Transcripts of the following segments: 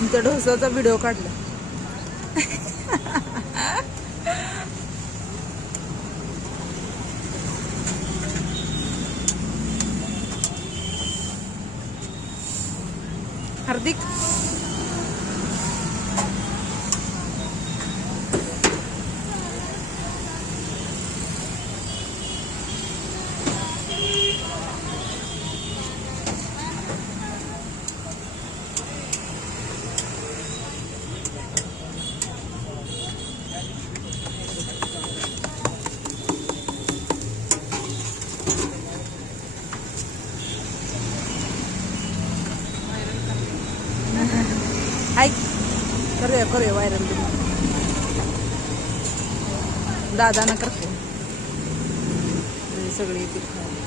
तुमच्या ढोसाचा व्हिडिओ काढला. हार्दिक. करूया व्हायरल दादा ना करते. सगळे येतील. खायला.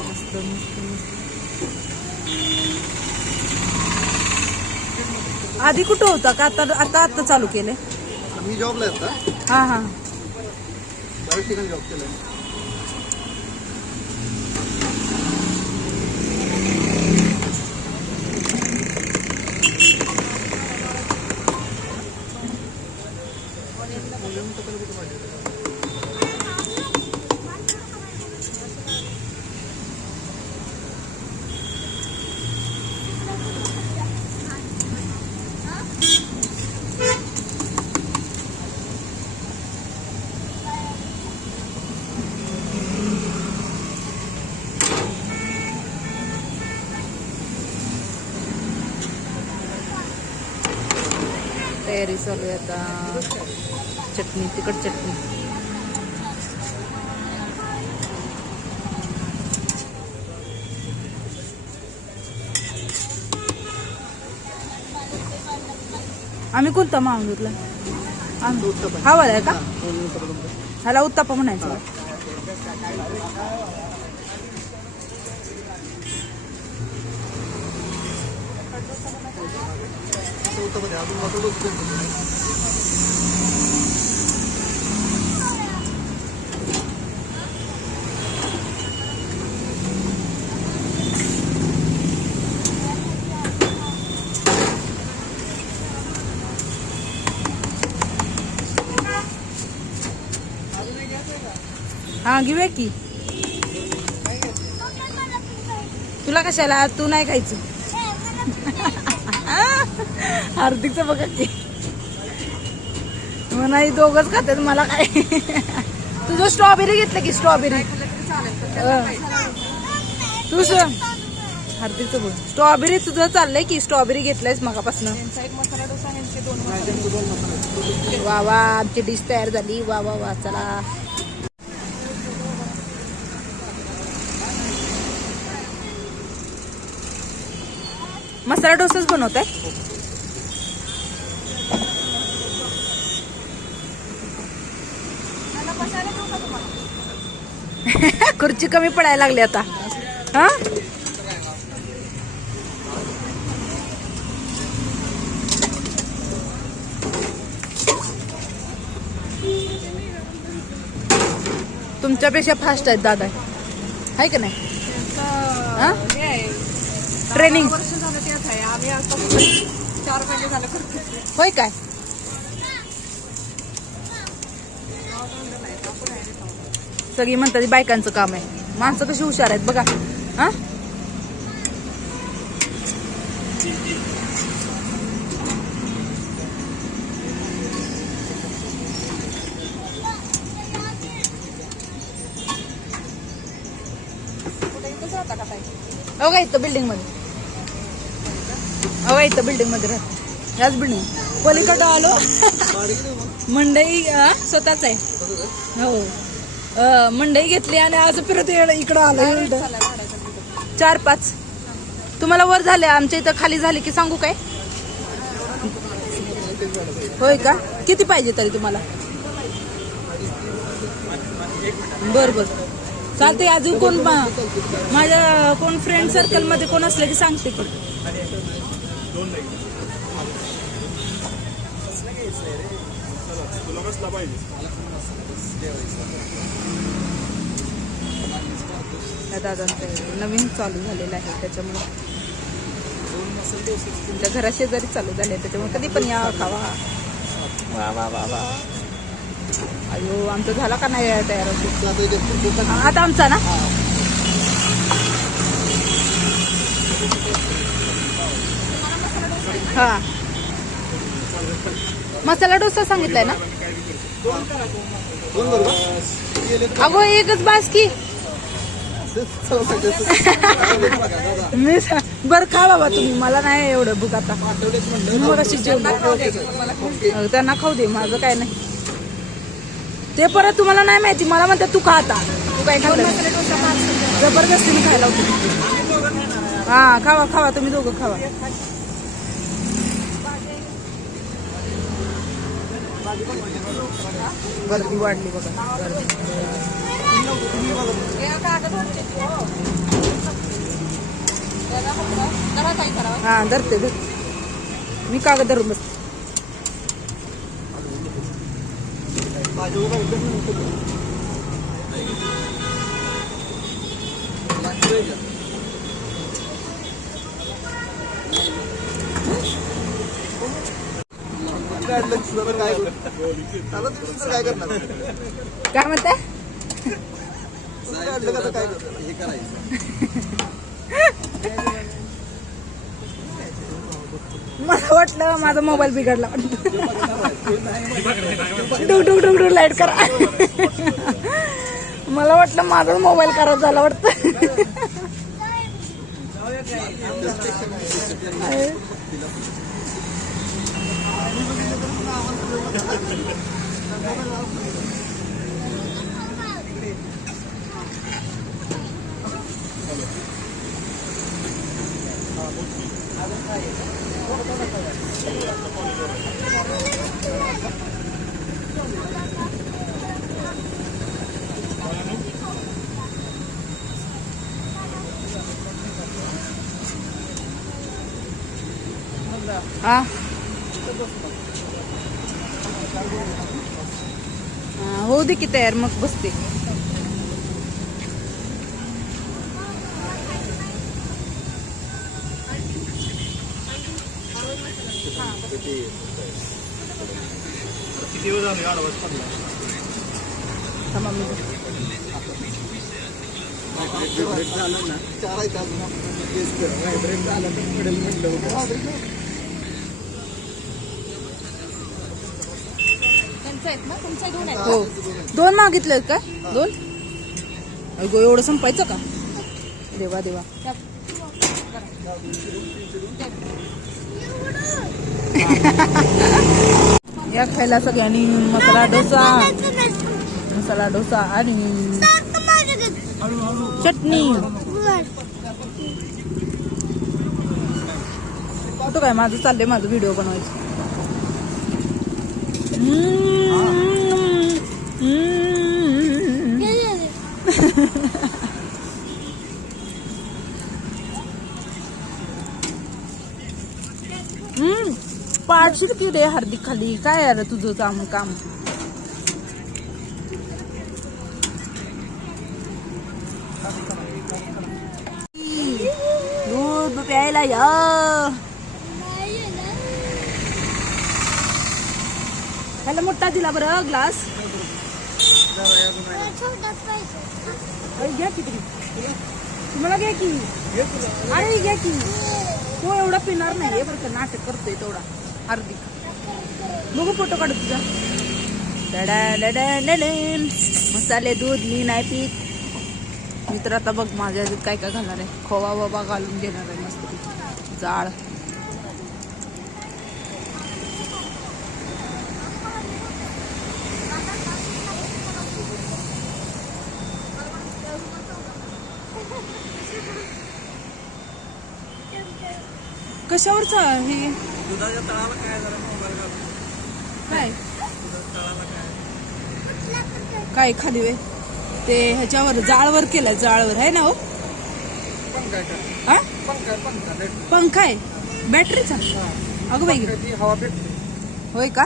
मस्त मस्त मस्त. आधी कुठं होता? का आता आता आता चालू केले मी जॉबला आहेत का हा हा. जॉब तयारी चालू आहे आता चटणी तिखट चटणी. आम्ही कोणता मग घेतला? आम्ही- हा वाला आहे का? ह्याला उत्तापा म्हणायचं. अजून हा घेऊया की? तुला कशाला? तू नाही खायचं. हार्दिकचं बघा की. नाही दोघच खातात मला काय? तुझं स्ट्रॉबेरी घेतलं की स्ट्रॉबेरी तू हार्दिकचं बोल. स्ट्रॉबेरी तुझं चाललंय की स्ट्रॉबेरी घेतलंयस मगापासून? वा वा आमची डिश तयार झाली. वा वा वा चला. मसाला डोसाच बनवत आहे खुर्ची कमी पडायला लागली आता. हा? तुमच्यापेक्षा फास्ट आहेत दादा. आहे का नाही? हा? ट्रेनिंग चार महिने झालं होय काय? सगळी म्हणतात बायकांचं काम आहे. माणसं कशी हुशार आहेत बघा. हा? हो का इथं बिल्डिंगमध्ये? हो का इथं बिल्डिंगमध्ये राहत. ह्याच बिल्डिंग पलीकडं आलो. मंडई स्वतःच आहे. हो. मंडई घेतली आणि आज फिरत इकडं आलं. चार पाच. तुम्हाला वर झाले आमच्या इथं खाली झाले की सांगू काय? होय का? किती पाहिजे तरी तुम्हाला? बर बर. चालते अजून कोण माझ्या कोण फ्रेंड सर्कलमध्ये कोण असलं की सांगते की या दादांचं नवीन चालू झालेलं आहे त्याच्यामुळे. तुमच्या घरा शेजारी चालू झाले त्याच्यामुळे कधी पण या खावा. वा वा वा वा. अयो आमचा झाला का नाही तयार? हा, आता आमचा ना? हा. मसाला डोसा सांगितलाय ना? अगो एकच बास की. मी बर खा बाबा तुम्ही मला नाही एवढं भूक आता. मग अशी जेवण. त्यांना खाऊ दे माझं काय नाही. ते परत तुम्हाला नाही माहिती मला म्हणतात तू खा आता. तू काय खाऊ जबरदस्तीने खायला होती. हा खावा खावा तुम्ही दोघं खावा. गर्दी वाढली बघा. गर्दी हा धरते धर मी कागद धरून बसते. काढलं काय तुम्ही दुसरं काय करणार काय म्हणते दुसरं काढलं काय करणार हे करायचं मला वाटलं माझा मोबाईल बिघडला डुक डुक डुक डुक लाइट करा. मला वाटलं माझा मोबाईल खराब झाला वाटतं. हा. हा, होऊ दे की तयार मग बसते. थांबा मी ना? चार ब्रेक होतं. हा. हो दोन मागितले काय दोन? अगो एवढं संपायचं का? देवा देवा. या. खायला सगळ्यांनी मसाला डोसा. मसाला डोसा आणि चटणी. कुठं काय? माझं चाललंय माझं व्हिडिओ बनवायचं. पाडशील की रे हार्दिक खाली काय यार तुझं काम काम दूध प्यायला या ह्याला मोठा दिला बरं ग्लास घ्या की तुम्ही तुम्हाला घ्या की. अरे घ्या की. तो एवढा पिणार नाही बरं का नाटक करतोय तेवढा. हार्दिक. बघू फोटो काढू तुझा. मसाले दूध मी नाही पीत. मित्र आता बघ माझ्या काय काय घालणार आहे. खोवा बाबा घालून घेणार आहे मस्त जाळ. कशावरचा हे काय काय? खाली वे? ते ह्याच्यावर जाळवर केलं जाळवर. आहे ना हो? हा? पंखा आहे? बॅटरीचा? अगं बाई. होय का?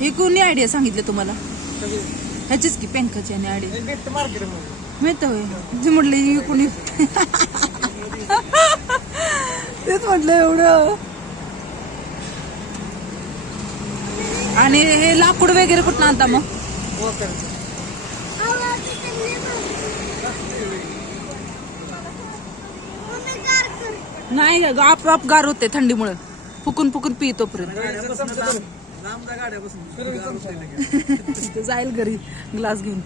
ही कोणी आयडिया सांगितली तुम्हाला? ह्याचीच की पंखाची आणि आयडिया? म्हटलं कोणी. तेच म्हटलं एवढं. आणि हे लाकूड वगैरे कुठं आणता मग? नाही आप आप गार होते थंडीमुळे. फुकून फुकून पी तोपर्यंत. लांब जा गाड्यापासून. ते जाईल घरी ग्लास घेऊन.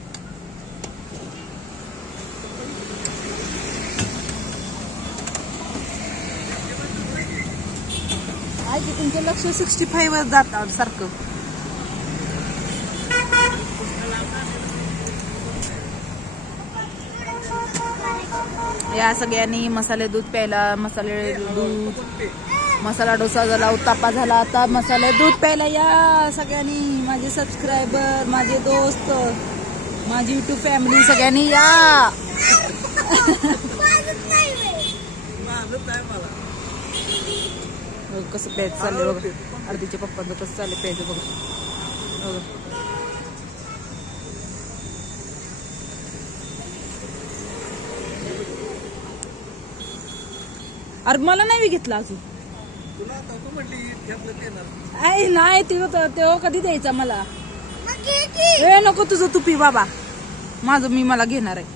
आहे की तुमचं लक्ष सिक्स्टी फाईव्ह वर जात सारखं. या सगळ्यांनी मसाले दूध प्यायला मसाले दूध मसाला डोसा झाला उत्तापा झाला. आता मसाले दूध प्यायला या सगळ्यांनी माझे सबस्क्रायबर माझे दोस्त माझी युट्यूब फॅमिली सगळ्यांनी या. कसं प्यायचं चाललंय बघा. अर्धीच्या पप्पांचं कसं चाललंय प्यायचं बघा. बघा. अरे मला नाही बी घेतला अजून आई नाही ते होतं तेव्हा कधी द्यायचा मला. ए नको तुझं तू पी बाबा. माझं मी मला घेणार आहे.